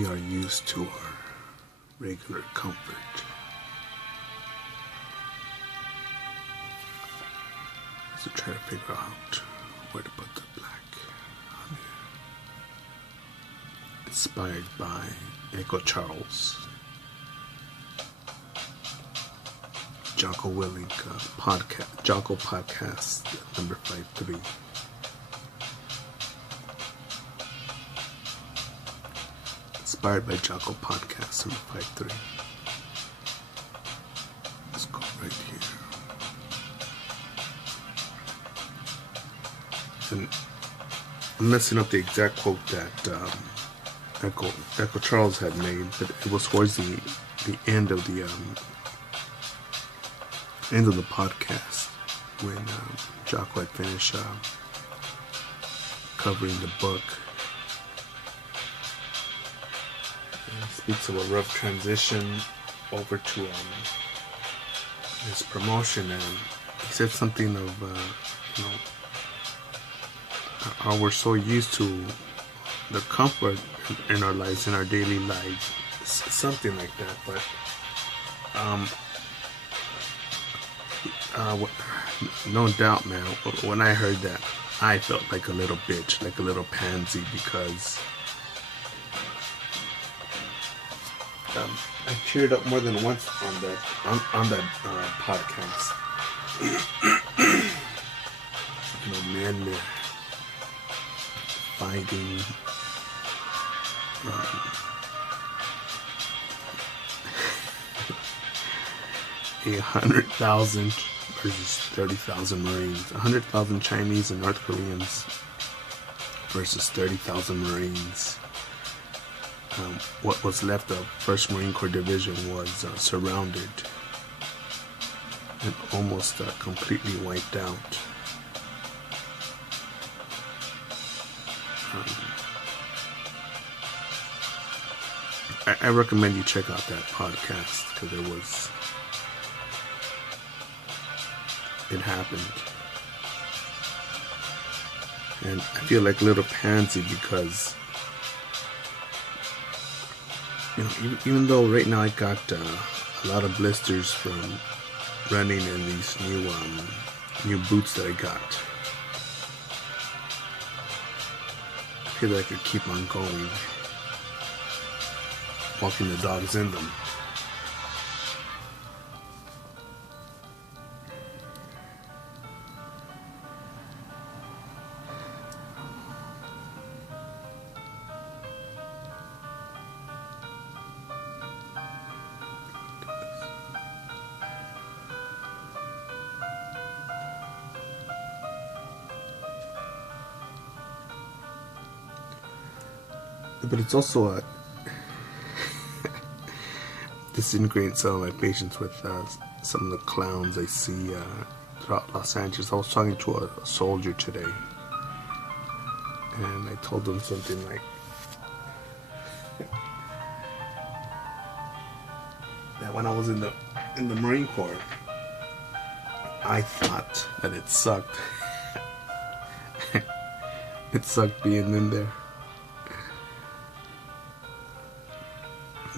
we are used to our regular comfort. So try to figure out where to put the black on here. Inspired by Echo Charles, Jocko Willink podcast, Jocko Podcast number 53. Inspired by Jocko Podcast number 53. Let's go right here. And I'm messing up the exact quote that Echo Charles had made, but it was towards the end of the podcast when Jocko had finished covering the book. And he speaks of a rough transition over to his promotion, and he said something of how we're so used to the comfort in our lives, in our daily lives, something like that. But no doubt, man, when I heard that, I felt like a little bitch, like a little pansy, because I teared up more than once on that podcast. Men fighting, 100,000 versus 30,000 Marines, 100,000 Chinese and North Koreans versus 30,000 Marines. What was left of 1st Marine Corps Division was surrounded and almost completely wiped out. I recommend you check out that podcast, because it happened. And I feel like a little pansy because, even though right now I got a lot of blisters from running in these new boots that I got, I feel like I could keep on going, walking the dogs in them. But it's also disintegrating some of my patience with some of the clowns I see throughout Los Angeles. I was talking to a soldier today, and I told him something like that when I was in the Marine Corps, I thought that it sucked. It sucked being in there.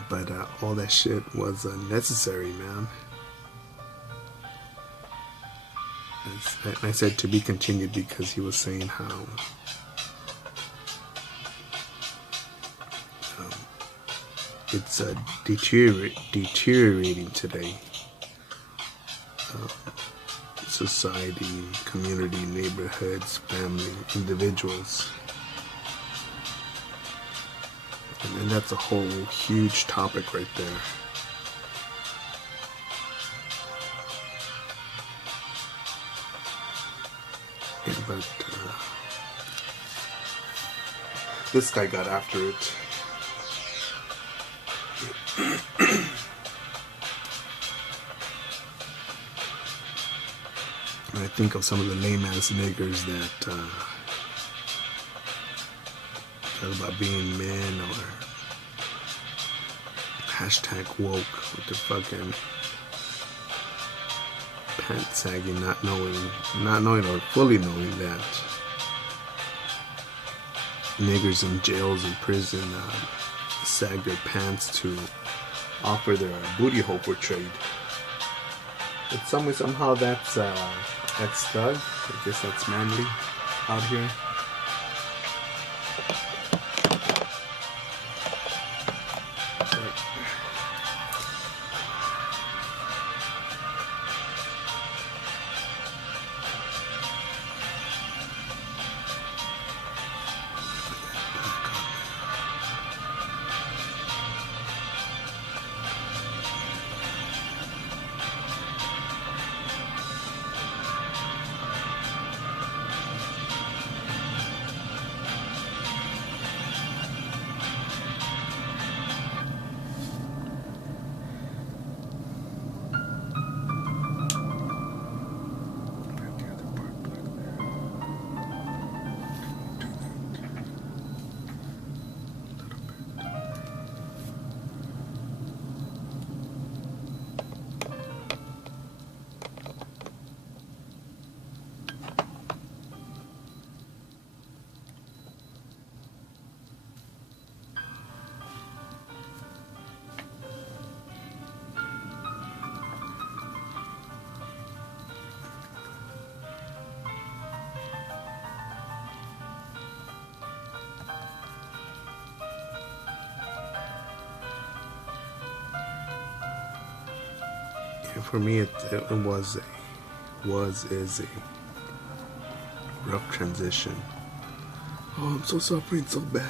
But all that shit was necessary, man. And I said to be continued, because he was saying how it's deteriorating today. Society, community, neighborhoods, family, individuals. And that's a whole huge topic right there. Yeah, but this guy got after it. And I think of some of the lame-ass niggers that talk about being men, or hashtag woke with the fucking pants sagging, not knowing or fully knowing that niggers in jails and prison sag their pants to offer their booty hole for trade. But somehow that's thug. I guess that's manly out here. For me, it is a rough transition. Oh, I'm so suffering so bad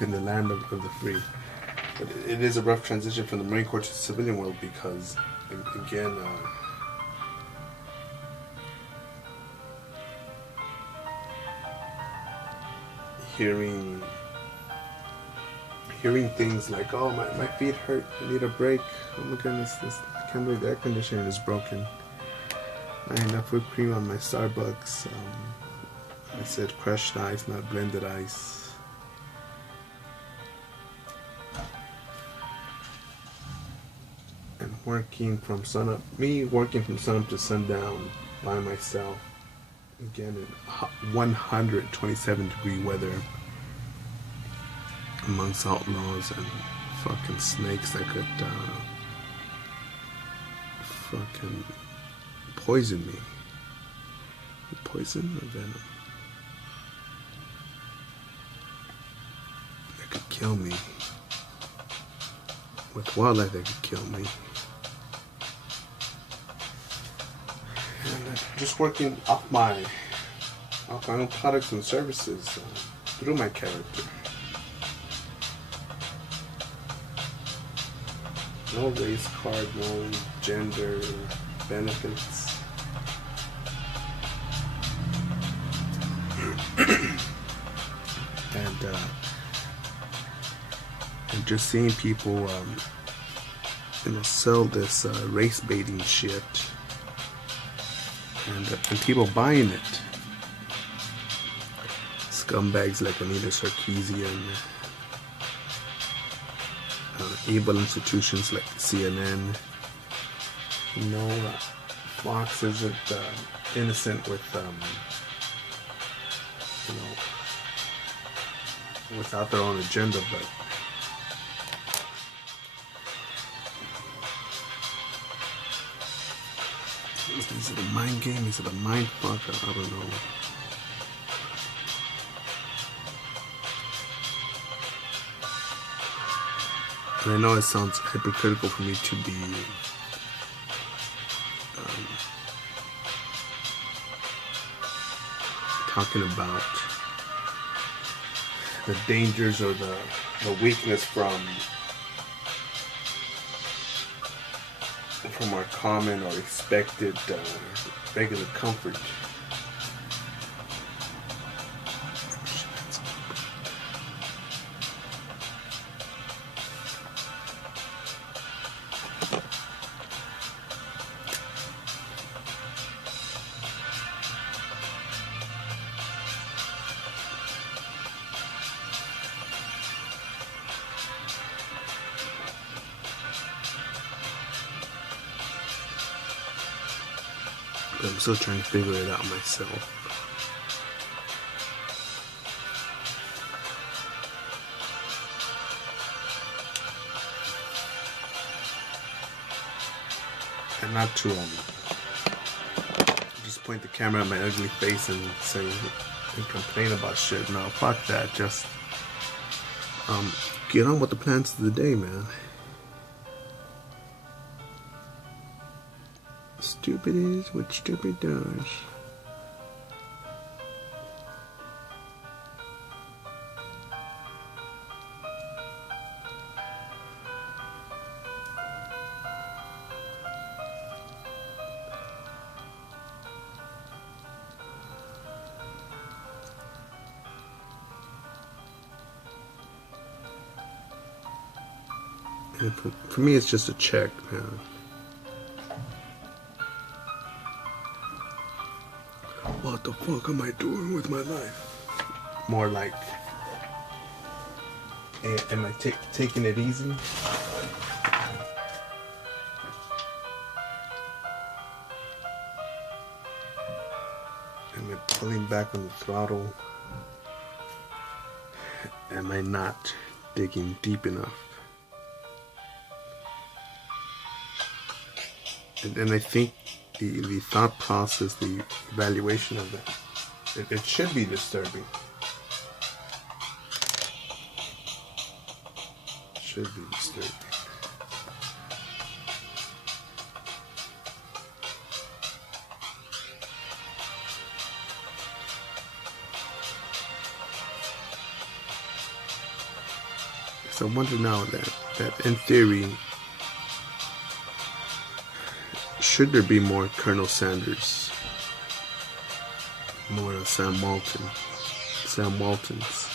in the land of the free. But it is a rough transition from the Marine Corps to the civilian world because, again, hearing things like, oh, my feet hurt, I need a break, oh my goodness, I can't believe the air conditioner is broken, I had enough whipped cream on my Starbucks, I said crushed ice, not blended ice. And working from sunup to sundown by myself, again in 127 degree weather, amongst outlaws and fucking snakes that could fucking poison me. Poison or venom? That could kill me. With wildlife that could kill me. And just working off my own products and services through my character. No race card, no gender benefits. And just seeing people, sell this race baiting shit, and people buying it. Scumbags like Anita Sarkeesian. Evil institutions like CNN. Fox isn't innocent with, without their own agenda, but is it a mind game? Is it a mind fuck? I don't know. And I know it sounds hypocritical for me to be talking about the dangers or the weakness from our common or expected regular comfort. I'm still trying to figure it out myself. not to just point the camera at my ugly face and say and complain about shit. No, fuck that. Just get on with the plans of the day, man. Stupid is what stupid does. And for me, it's just a check, man. What the fuck am I doing with my life? More like, am I taking it easy? Am I pulling back on the throttle? Am I not digging deep enough? And I think the thought process, the evaluation of that, it should be disturbing. It should be disturbing. So I wonder now that in theory, should there be more Colonel Sanders, more Sam Waltons?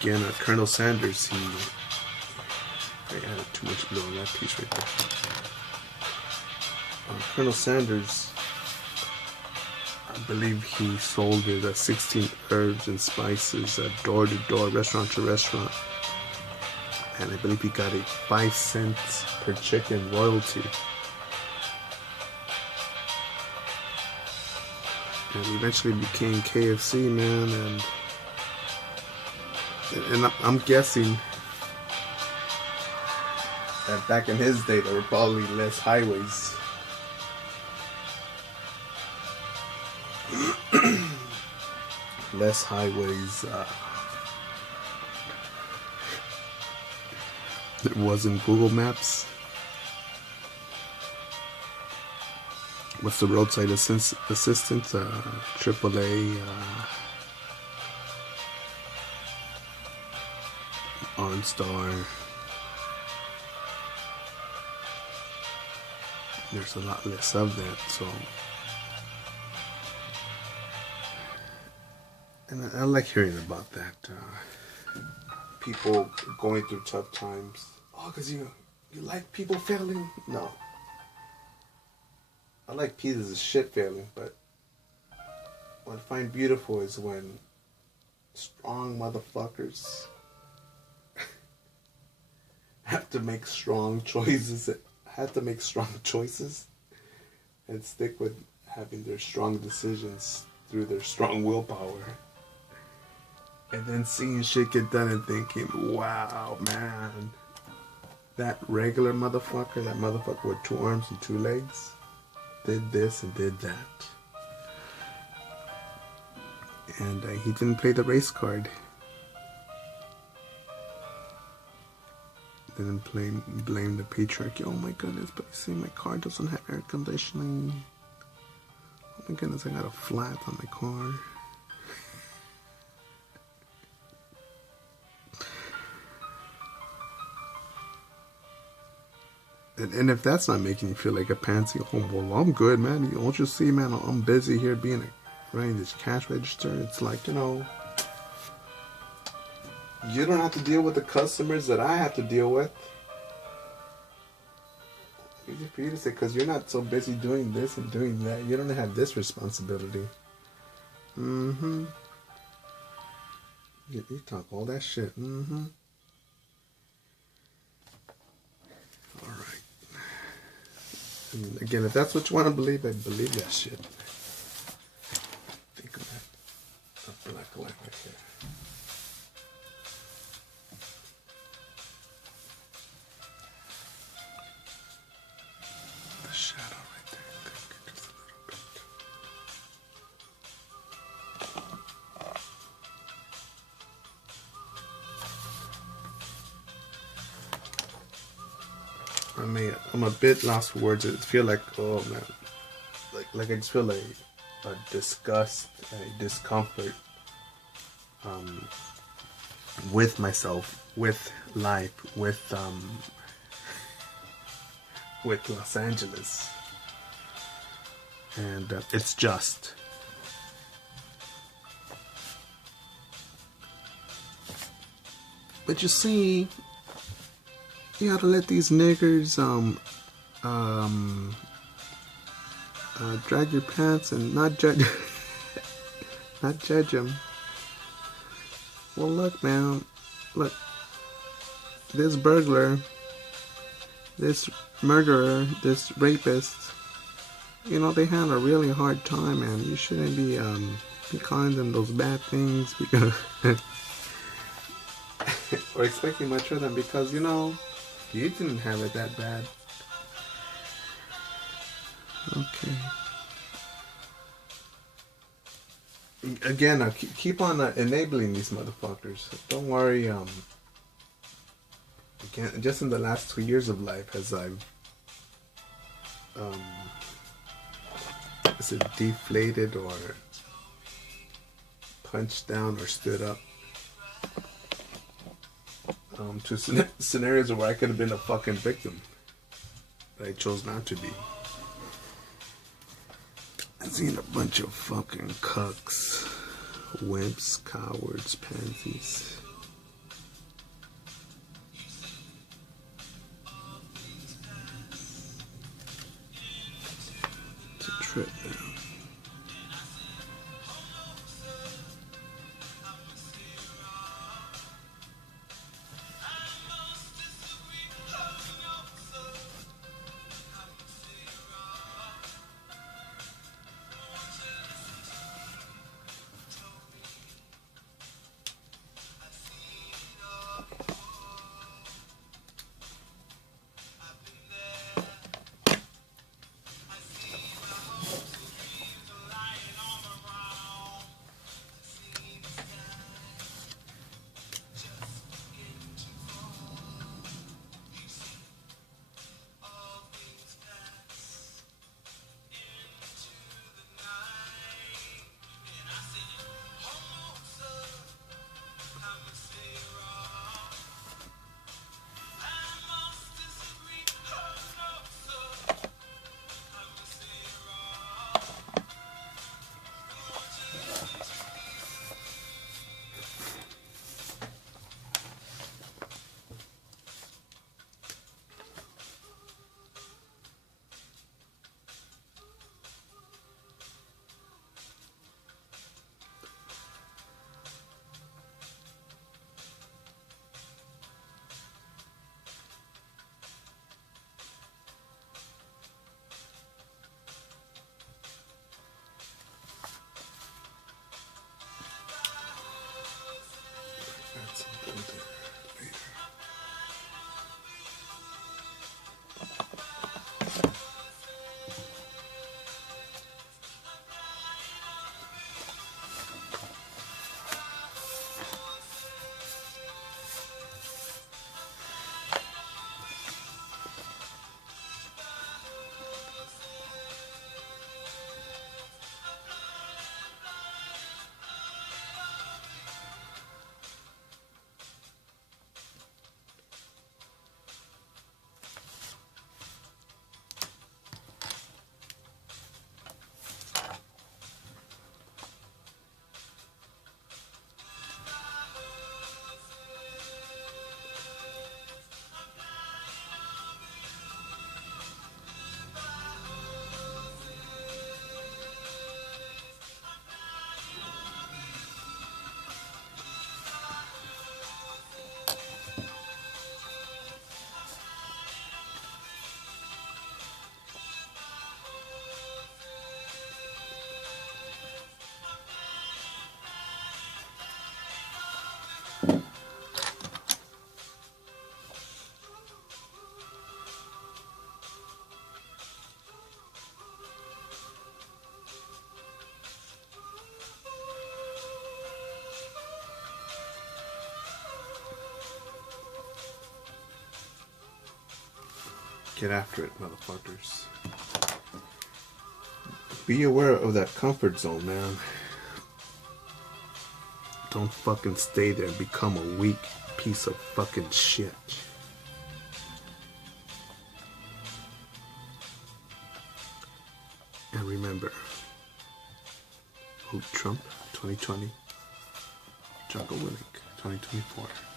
Again, Colonel Sanders, I added too much blue on that piece right there. Colonel Sanders, I believe he sold it 16 herbs and spices door to door, restaurant to restaurant. And I believe he got a 5 cents per chicken royalty. And he eventually became KFC, man, and I'm guessing that back in his day there were probably less highways. Less highways. It wasn't Google Maps. What's the roadside assistant? AAA. OnStar. There's a lot less of that, so. And I like hearing about that. People going through tough times. Oh, because you like people failing? No. I like pieces of shit failing, but what I find beautiful is when strong motherfuckers have to make strong choices and stick with having their strong decisions through their strong willpower. And then seeing shit get done and thinking, wow, man, that regular motherfucker, that motherfucker with 2 arms and 2 legs, did this and did that. And he didn't play the race card. Didn't blame the patriarchy. Oh my goodness, but you see, my car doesn't have air conditioning. Oh my goodness, I got a flat on my car. And if that's not making you feel like a pansy, oh, well, I'm good, man. Don't you see, man, I'm busy here running this cash register. It's like, you don't have to deal with the customers that I have to deal with. Easy for you to say, because you're not so busy doing this and doing that. You don't have this responsibility. You talk all that shit. All right. And again, if that's what you want to believe, I believe that shit. Think of that black light right here. I'm a bit lost for words. I feel like, oh man, like I just feel like a disgust, a discomfort, with myself, with life, with Los Angeles, and it's just. But you see, you gotta let these niggers drag your pants and not judge, not judge them. Well, look, man, look, this burglar, this murderer, this rapist, you know, they had a really hard time, man. You shouldn't be calling them those bad things because or expecting much of them because, you know, you didn't have it that bad. Okay. Again, keep on enabling these motherfuckers. Don't worry. Again, just in the last 2 years of life, as I've is it deflated or punched down or stood up to scenarios where I could have been a fucking victim, but I chose not to be. I've seen a bunch of fucking cucks, wimps, cowards, pansies. It's a trip now. Get after it, motherfuckers. Be aware of that comfort zone, man. Don't fucking stay there and become a weak piece of fucking shit. And remember, vote Trump 2020, Jocko Willink 2024.